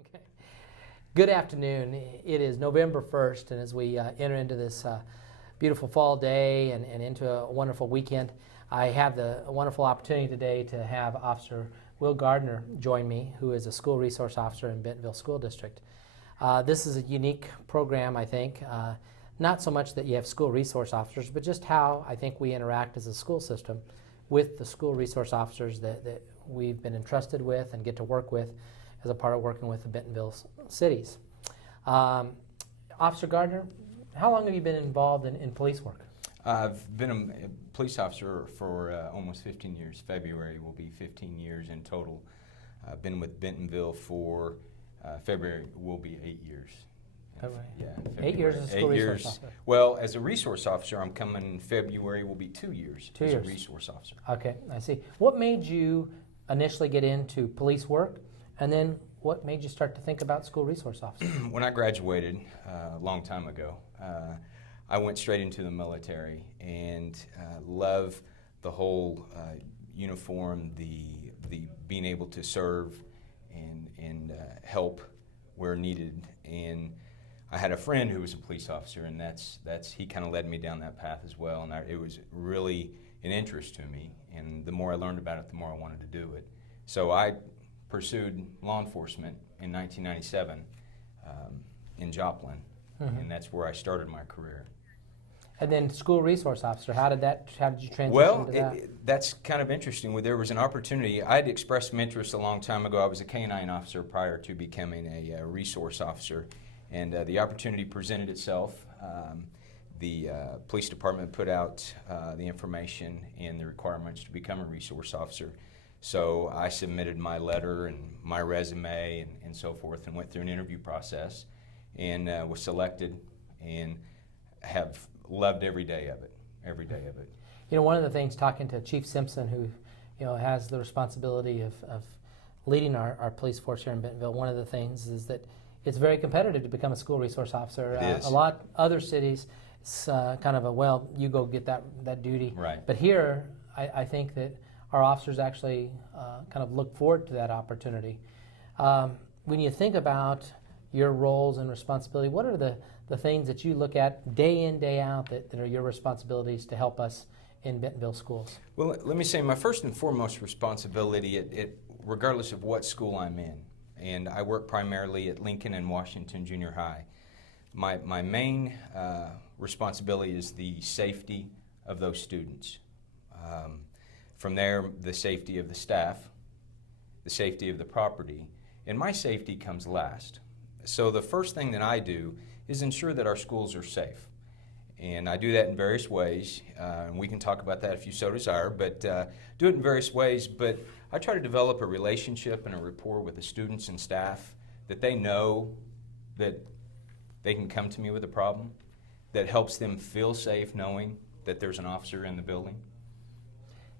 Okay. Good afternoon. It is November 1st, and as we enter into this beautiful fall day and into a wonderful weekend, I have the wonderful opportunity today to have Officer Will Gardner join me, who is a school resource officer in Bentonville School District. This is a unique program, I think. Not so much that you have school resource officers, but just how I think we interact as a school system with the school resource officers that we've been entrusted with and get to work with as a part of working with the Bentonville cities. Officer Gardner, how long have you been involved in police work? I've been a police officer for almost 15 years. February will be 15 years in total. I've been with Bentonville for February will be 8 years. February. Yeah, February. 8 years as a school resource officer. Well, as a resource officer, I'm coming February will be 2 years 2 as years. a resource officer. Okay, I see. What made you initially get into police work, and then what made you start to think about school resource officer? When I graduated a long time ago, I went straight into the military and love the whole uniform, the being able to serve and help where needed. And I had a friend who was a police officer, and he kind of led me down that path as well. And it was really an interest to me. And the more I learned about it, the more I wanted to do it. So I pursued law enforcement in 1997 in Joplin, and that's where I started my career. And then school resource officer, how did you transition Well, to that? that's kind of interesting. There was an opportunity. I'd expressed some interest a long time ago. I was a K-9 officer prior to becoming a resource officer, and the opportunity presented itself. The police department put out the information and the requirements to become a resource officer. So I submitted my letter and my resume and so forth and went through an interview process and was selected and have loved every day of it, You know, one of the things, talking to Chief Simpson, who has the responsibility of leading our police force here in Bentonville, one of the things is that it's very competitive to become a school resource officer. It is. A lot other cities, it's kind of you go get that duty. Right. But here, I think that our officers actually kind of look forward to that opportunity. When you think about your roles and responsibility, what are the things that you look at day in, day out that are your responsibilities to help us in Bentonville schools? Well, let me say my first and foremost responsibility, regardless of what school I'm in, and I work primarily at Lincoln and Washington Junior High, my main responsibility is the safety of those students. From there, the safety of the staff, the safety of the property, and my safety comes last. So the first thing that I do is ensure that our schools are safe. And I do that in various ways, and we can talk about that if you so desire, but do it in various ways. But I try to develop a relationship and a rapport with the students and staff that they know that they can come to me with a problem, that helps them feel safe knowing that there's an officer in the building.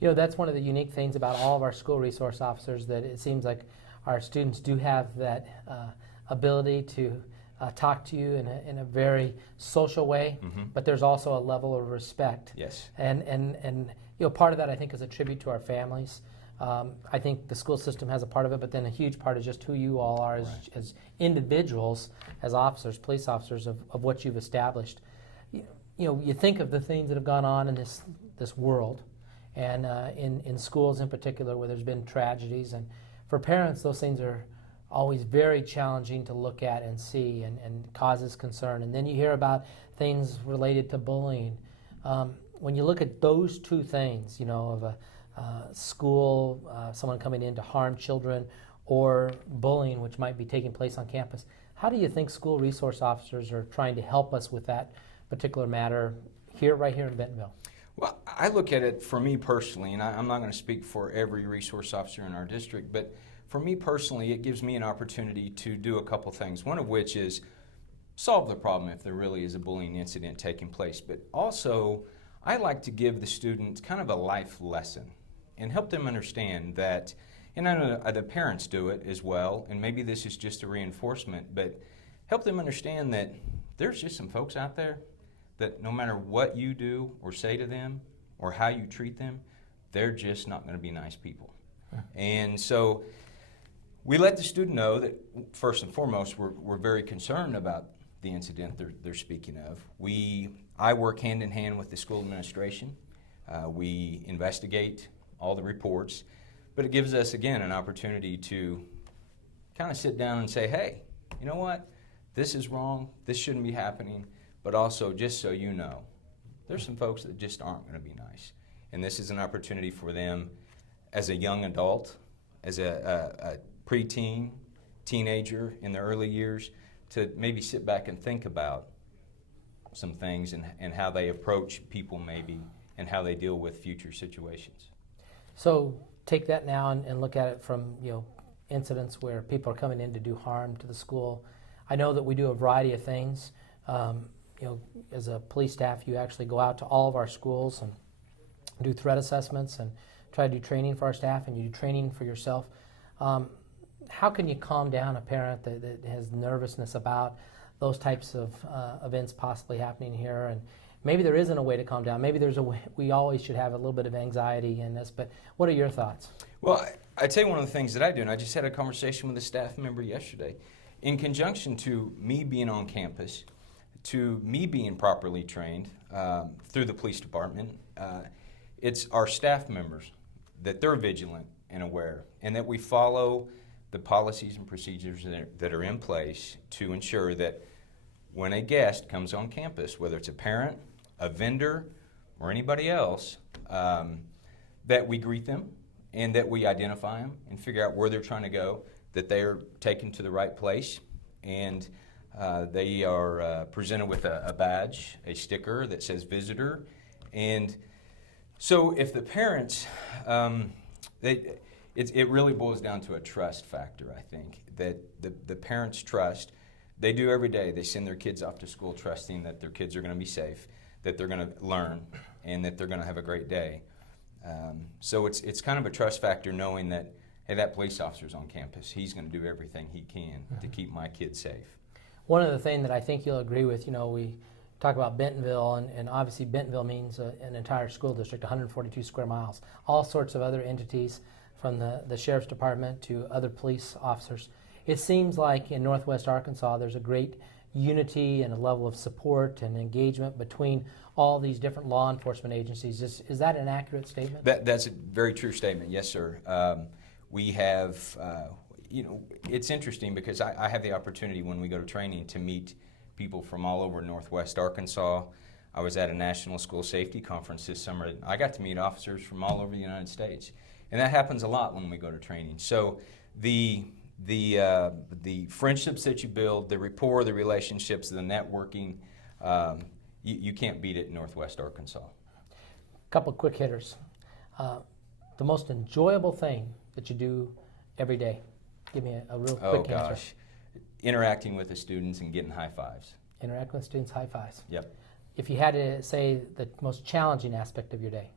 You know, that's one of the unique things about all of our school resource officers, that it seems like our students do have that ability to talk to you in a very social way, but there's also a level of respect. Yes. And part of that, I think, is a tribute to our families. I think the school system has a part of it, but then a huge part is just who you all are as individuals, as officers, police officers, of what you've established. You think of the things that have gone on in this world, and in schools in particular, where there's been tragedies, and for parents, those things are always very challenging to look at and see, and causes concern. And then you hear about things related to bullying. When you look at those two things, of a school, someone coming in to harm children, or bullying, which might be taking place on campus, how do you think school resource officers are trying to help us with that particular matter right here in Bentonville? Well, I look at it for me personally, and I'm not going to speak for every resource officer in our district, but for me personally, it gives me an opportunity to do a couple things, one of which is solve the problem if there really is a bullying incident taking place. But also, I like to give the students kind of a life lesson and help them understand that, and I know the parents do it as well, and maybe this is just a reinforcement, but help them understand that there's just some folks out there that no matter what you do or say to them or how you treat them, they're just not going to be nice people. And so We let the student know that, first and foremost, we're very concerned about the incident they're speaking of. I work hand in hand with the school administration. We investigate all the reports, but it gives us, again, an opportunity to kind of sit down and say, hey, you know what? This is wrong. This shouldn't be happening. But also, just so you know, there's some folks that just aren't going to be nice. And this is an opportunity for them as a young adult, as a preteen, teenager in the early years, to maybe sit back and think about some things and how they approach people maybe and how they deal with future situations. So take that now and look at it from, incidents where people are coming in to do harm to the school. I know that we do a variety of things. As a police staff, you actually go out to all of our schools and do threat assessments and try to do training for our staff, and you do training for yourself. How can you calm down a parent that has nervousness about those types of events possibly happening here? And maybe there isn't a way to calm down. Maybe there's a way. We always should have a little bit of anxiety in this, but what are your thoughts? Well, I'd say one of the things that I do, and I just had a conversation with a staff member yesterday, in conjunction to me being on campus, to me being properly trained through the police department, it's our staff members that they're vigilant and aware, and that we follow the policies and procedures that are in place to ensure that when a guest comes on campus, whether it's a parent, a vendor, or anybody else, that we greet them and that we identify them and figure out where they're trying to go, that they are taken to the right place, and they are presented with a badge, a sticker that says visitor. And so if the parents, it really boils down to a trust factor, I think, that the parents trust. They do every day. They send their kids off to school trusting that their kids are going to be safe, that they're going to learn, and that they're going to have a great day. So it's kind of a trust factor knowing that, hey, that police officer's on campus. He's going to do everything he can to keep my kids safe. One of the things that I think you'll agree with, we talk about Bentonville, and obviously Bentonville means an entire school district, 142 square miles, all sorts of other entities from the sheriff's department to other police officers. It seems like in Northwest Arkansas there's a great unity and a level of support and engagement between all these different law enforcement agencies. Is that an accurate statement? That's a very true statement, yes, sir. We have, it's interesting because I have the opportunity when we go to training to meet people from all over Northwest Arkansas. I was at a national school safety conference this summer. I got to meet officers from all over the United States. And that happens a lot when we go to training. So the friendships that you build, the rapport, the relationships, the networking, you can't beat it in Northwest Arkansas. A couple quick hitters. The most enjoyable thing that you do every day. Give me a real quick answer. Interacting with the students and getting high fives. Interacting with students, high fives. Yep. If you had to say the most challenging aspect of your day.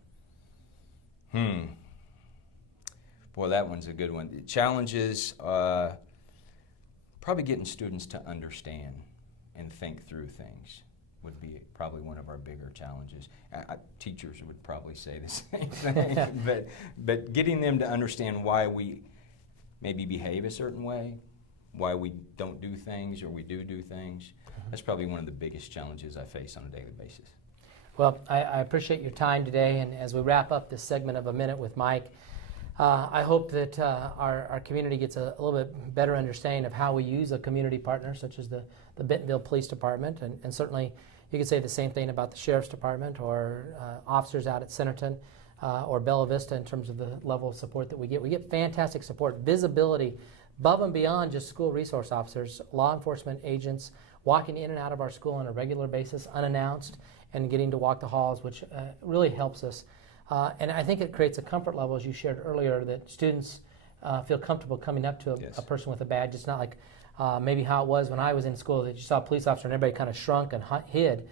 Boy, that one's a good one. The challenges, probably getting students to understand and think through things would be probably one of our bigger challenges. Teachers would probably say the same thing, but getting them to understand why we maybe behave a certain way, why we don't do things or we do things, that's probably one of the biggest challenges I face on a daily basis. Well, I appreciate your time today, and as we wrap up this segment of A Minute with Mike, I hope that our community gets a little bit better understanding of how we use a community partner such as the Bentonville Police Department, and certainly you could say the same thing about the Sheriff's Department or officers out at Centerton or Bella Vista in terms of the level of support that we get. We get fantastic support, visibility above and beyond just school resource officers, law enforcement agents walking in and out of our school on a regular basis, unannounced, and getting to walk the halls, which really helps us. And I think it creates a comfort level, as you shared earlier, that students feel comfortable coming up to a person with a badge. It's not like maybe how it was when I was in school, that you saw a police officer and everybody kind of shrunk and hid.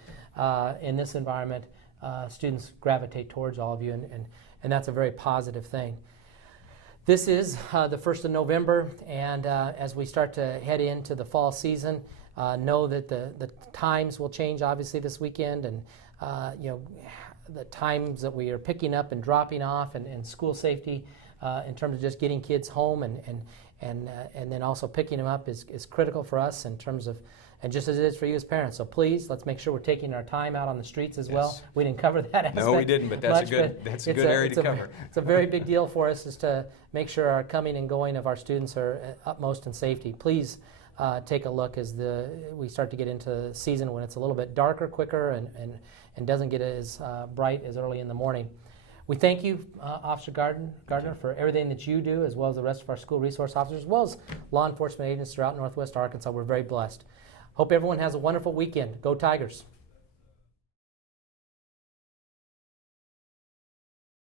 In this environment, students gravitate towards all of you, and that's a very positive thing. This is the 1st of November, and as we start to head into the fall season, know that the times will change obviously this weekend, and the times that we are picking up and dropping off and school safety in terms of just getting kids home and then also picking them up is critical for us in terms of, and just as it is for you as parents. So please, let's make sure we're taking our time out on the streets as well. Yes. We didn't cover that aspect. No, we didn't, but that's much, a good but that's a it's good area to it's cover. It's a very big deal for us is to make sure our coming and going of our students are utmost in safety. Please take a look as we start to get into the season when it's a little bit darker quicker and doesn't get as bright as early in the morning. We thank you, Officer Gardner, for everything that you do, as well as the rest of our school resource officers, as well as law enforcement agents throughout Northwest Arkansas. We're very blessed. Hope everyone has a wonderful weekend. Go Tigers.